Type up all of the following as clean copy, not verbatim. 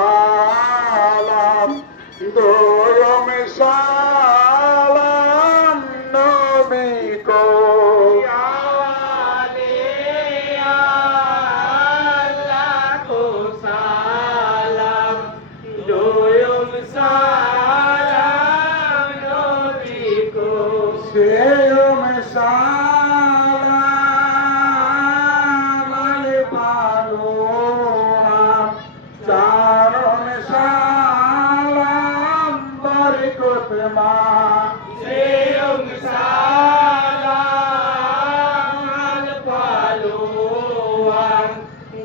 সালাম দোয়ম সালাম নবী কো সেয়ম সালাম আলে পালোয়াম চারণ সালাম বরকত মা সেয়ম সালাম আলে পালোয়াম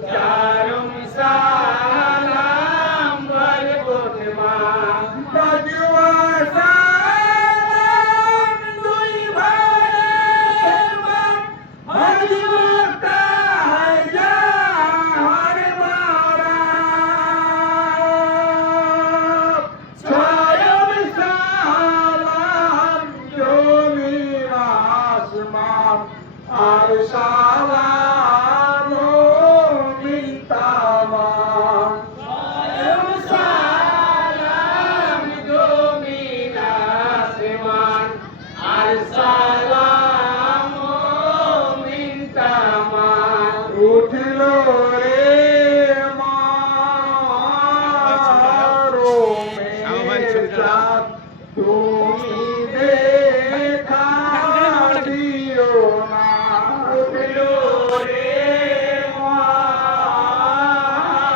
চারণ সালাম বরকত মা বাজওয়া আর সালাম মিন তামাম সালাম জমিন আসমান আর সালাম মিন তামাম উঠিল রে মারো মেঘাত তুমি দেখা দিও না উঠিল রে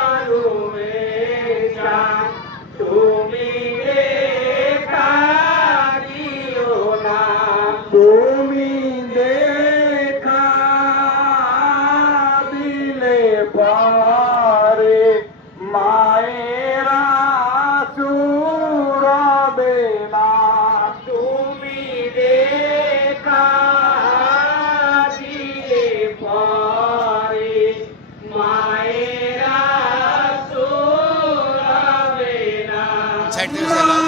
মারুমে চাঁদ তুমি দেখা দিও না তুমি দেখা দিলে পারে মায়েরা সুরবে না তুমি দেখা দিলে পরে মায়েরা সুরবে না সাইড থেকে সবাই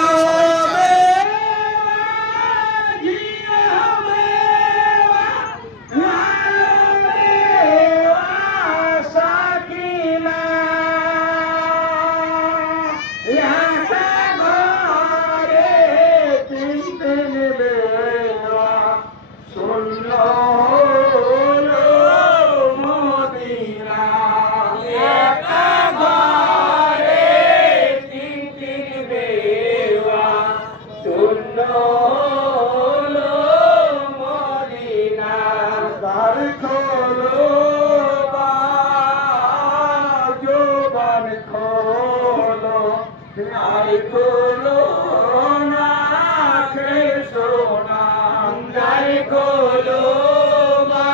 আর খোলো না খেসো না দ্বার খোলো মা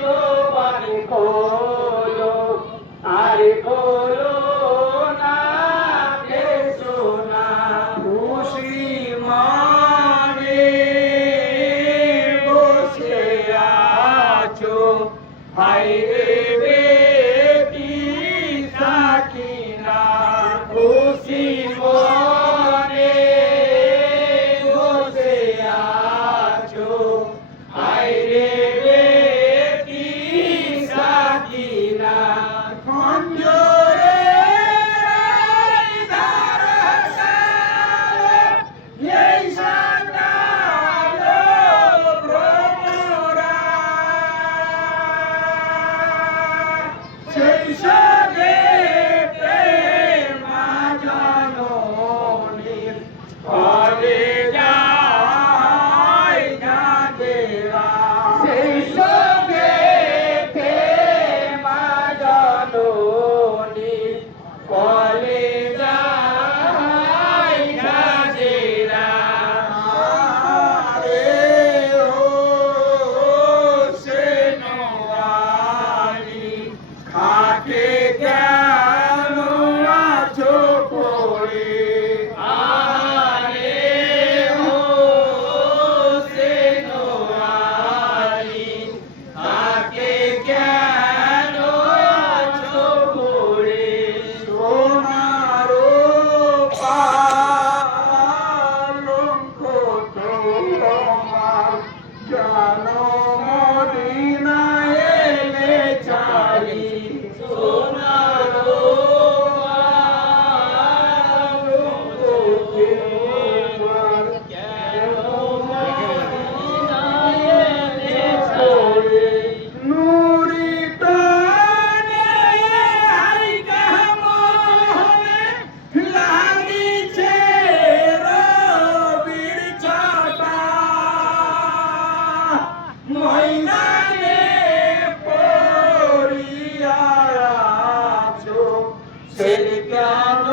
জবান খোলো আর খোলো না কেসো না খুশি মানে বসে আছো ভাই বেটি সাকিনা খুশি মনে বসে আছো হায়রে বেটি সাকিনা খঞ্জরে ধারসালে এই সাকালো ভ্রমরা সেই সঙ্গে মা জননীর ঘরে যায় না দেওয়া সেই সঙ্গে মা জননী কলে যায় গাজেরা আরে ও সে নোয়ারি খাকে কেন আছো পড়ে আরে হোসেন আলী তাকে কেন আছো পড়ে শোনো কেন